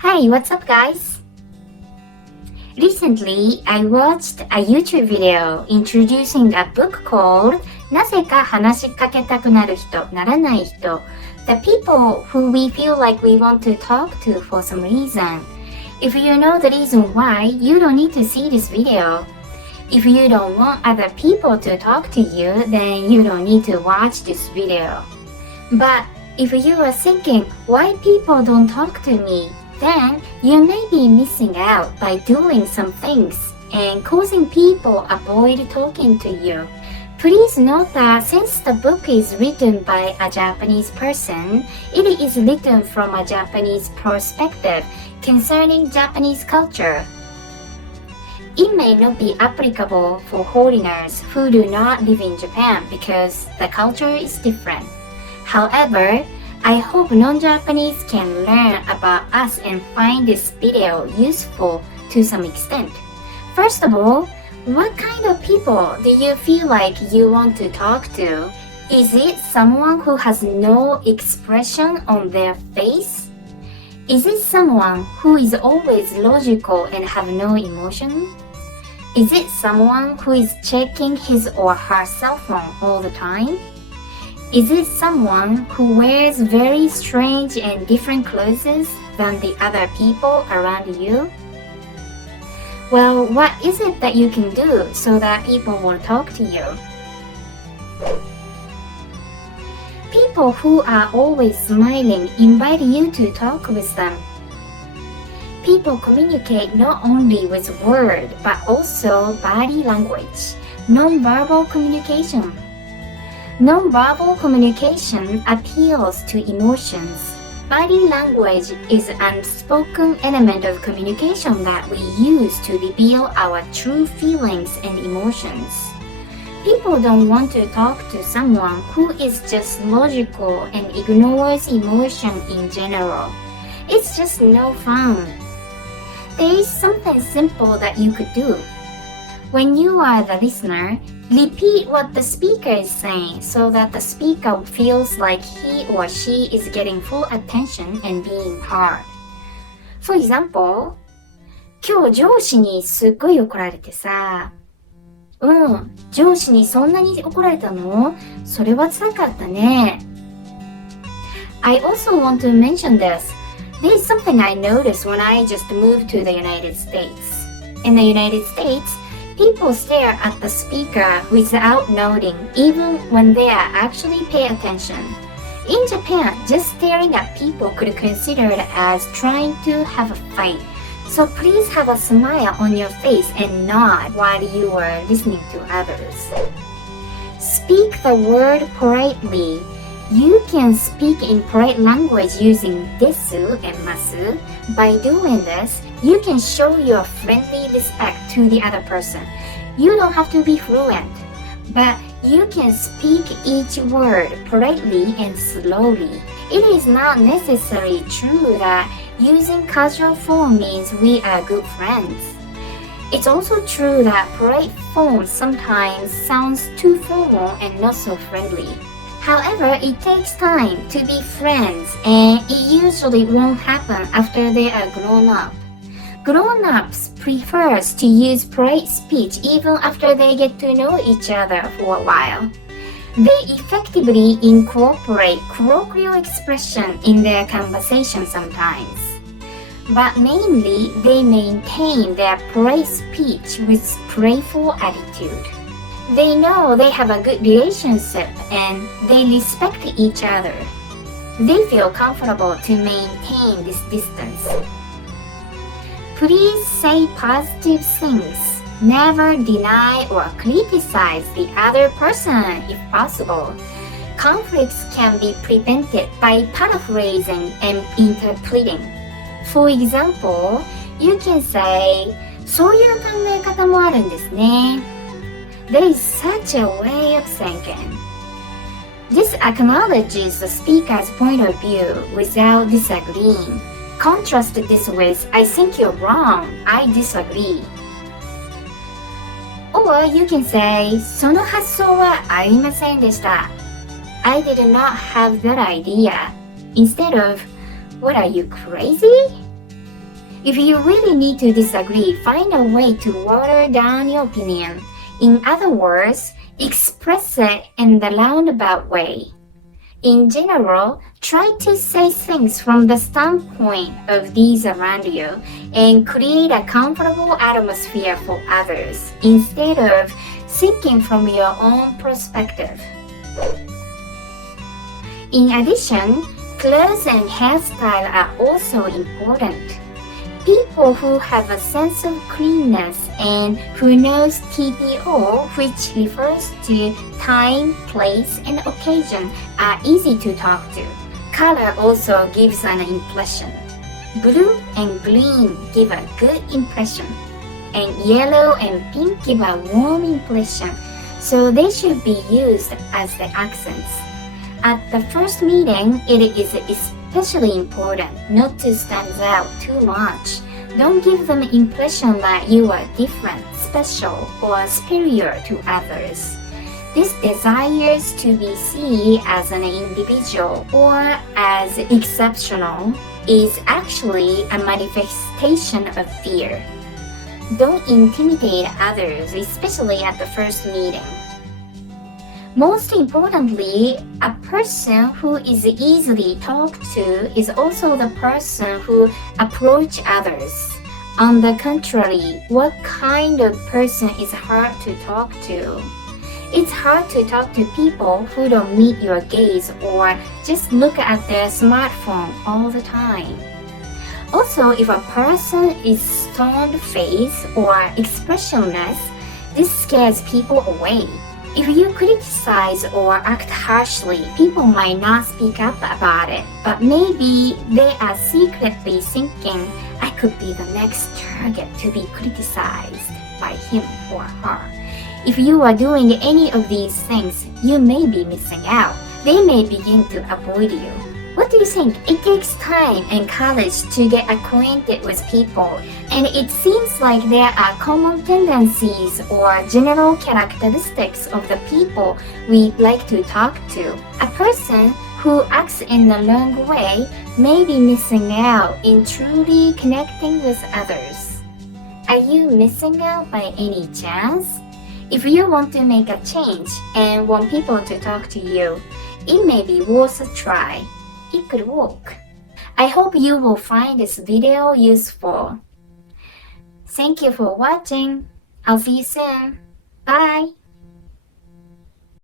Hi, what's up, guys? Recently, I watched a YouTube video introducing a book called なぜか話しかけたくなる人、ならない人 The people who we feel like we want to talk to for some reason. If you know the reason why, you don't need to see this video. If you don't want other people to talk to you, then you don't need to watch this video. But if you are thinking, why people don't talk to me?Then you may be missing out by doing some things and causing people avoid talking to you. Please note that since the book is written by a Japanese person, it is written from a Japanese perspective concerning Japanese culture. It may not be applicable for foreigners who do not live in Japan because the culture is different. However,I hope non-Japanese can learn about us and find this video useful to some extent. First of all, what kind of people do you feel like you want to talk to? Is it someone who has no expression on their face? Is it someone who is always logical and have no emotion? Is it someone who is checking his or her cell phone all the time?Is it someone who wears very strange and different clothes than the other people around you? Well, what is it that you can do so that people will talk to you? People who are always smiling invite you to talk with them. People communicate not only with words but also body language, non-verbal communication.Non-verbal communication appeals to emotions. Body language is an unspoken element of communication that we use to reveal our true feelings and emotions. People don't want to talk to someone who is just logical and ignores emotion in general. It's just no fun. There is something simple that you could do. When you are the listener,Repeat what the speaker is saying so that the speaker feels like he or she is getting full attention and being heard. For example, 今日上司にすっごい怒られてさ、上司にそんなに怒られたの？それは辛かったね。I also want to mention this. There is something I noticed when I just moved to the United States. In the United States,People stare at the speaker without nodding, even when they are actually paying attention. In Japan, just staring at people could be considered as trying to have a fight. So please have a smile on your face and nod while you are listening to others. Speak the word politely. You can speak in polite language using desu and masu. By doing this, you can show your friendly respect to the other person. You don't have to be fluent, but you can speak each word politely and slowly. It is not necessarily true that using casual form means we are good friends. It's also true that polite form sometimes sounds too formal and not so friendly.However, it takes time to be friends and it usually won't happen after they are grown up. Grown-ups prefer to use polite speech even after they get to know each other for a while. They effectively incorporate colloquial expression in their conversation sometimes. But mainly, they maintain their polite speech with playful attitude.They know they have a good relationship and they respect each other. They feel comfortable to maintain this distance. Please say positive things. Never deny or criticize the other person if possible. Conflicts can be prevented by paraphrasing and interpreting. For example, you can say, そういう考え方もあるんですね。There is such a way of thinking. This acknowledges the speaker's point of view without disagreeing. Contrast this with, I think you're wrong, I disagree. Or you can say, その発想はありませんでした。I did not have that idea. Instead of, what are you crazy? If you really need to disagree, find a way to water down your opinion. In other words, express it in the roundabout way. In general, try to say things from the standpoint of these around you and create a comfortable atmosphere for others instead of thinking from your own perspective. In addition, clothes and hairstyle are also important. People who have a sense of cleanness and who knows TPO, which refers to time, place, and occasion, are easy to talk to. Color also gives an impression. Blue and green give a good impression, and yellow and pink give a warm impression, so they should be used as the accents. At the first meeting, it is especially important not to stand out too much. Don't give them the impression that you are different, special, or superior to others. This desire to be seen as an individual or as exceptional is actually a manifestation of fear. Don't intimidate others, especially at the first meeting. Most importantly, a person who is easily talked to is also the person who approaches others. On the contrary, what kind of person is hard to talk to? It's hard to talk to people who don't meet your gaze or just look at their smartphone all the time. Also, if a person is stone-faced or expressionless, this scares people away. If you criticize or act harshly, people might not speak up about it, but maybe they are secretly thinking, I could be the next target to be criticized by him or her. If you are doing any of these things, you may be missing out. They may begin to avoid you. What do you think? It takes time and courage to get acquainted with people, and it seems like there are common tendencies or general characteristics of the people we like to talk to. A person who acts in the wrong way may be missing out in truly connecting with others. Are you missing out by any chance? If you want to make a change and want people to talk to you, it may be worth a try. It could work. I hope you will find this video useful. Thank you for watching. I'll see you soon. Bye.